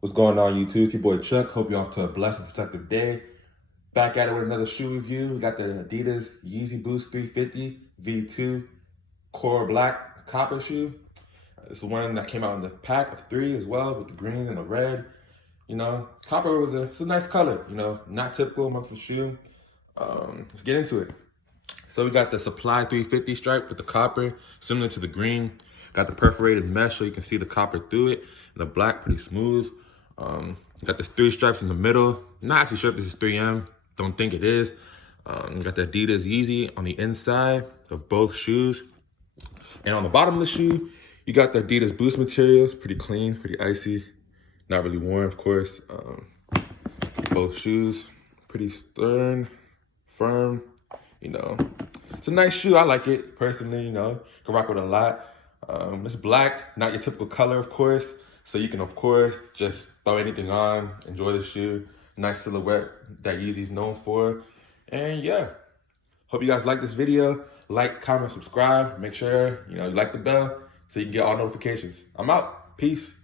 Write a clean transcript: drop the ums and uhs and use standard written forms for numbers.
What's going on, YouTube? It's your boy Chuck. Hope you're off to a blessed and productive day. Back at it with another shoe review. We got the Adidas Yeezy Boost 350 V2 Core Black Copper shoe. It's the one that came out in the pack of 3 as well, with the green and the red. You know, copper it's a nice color, you know, not typical amongst the shoe. Let's get into it. So we got the Supply 350 stripe with the copper, similar to the green. Got the perforated mesh so you can see the copper through it. And the black, pretty smooth. Got the 3 stripes in the middle. Not actually sure if this is 3M. Don't think it is. Got the Adidas Yeezy on the inside of both shoes. And on the bottom of the shoe, you got the Adidas Boost materials. Pretty clean, pretty icy. Not really worn, of course. Both shoes, pretty stern, firm. You know, it's a nice shoe. I like it personally. You know, can rock with a lot. It's black, not your typical color, of course. So you can, of course, just throw anything on, enjoy the shoe. Nice silhouette that Yeezy's known for. And yeah, hope you guys like this video. Like, comment, subscribe. Make sure, you like the bell so you can get all notifications. I'm out. Peace.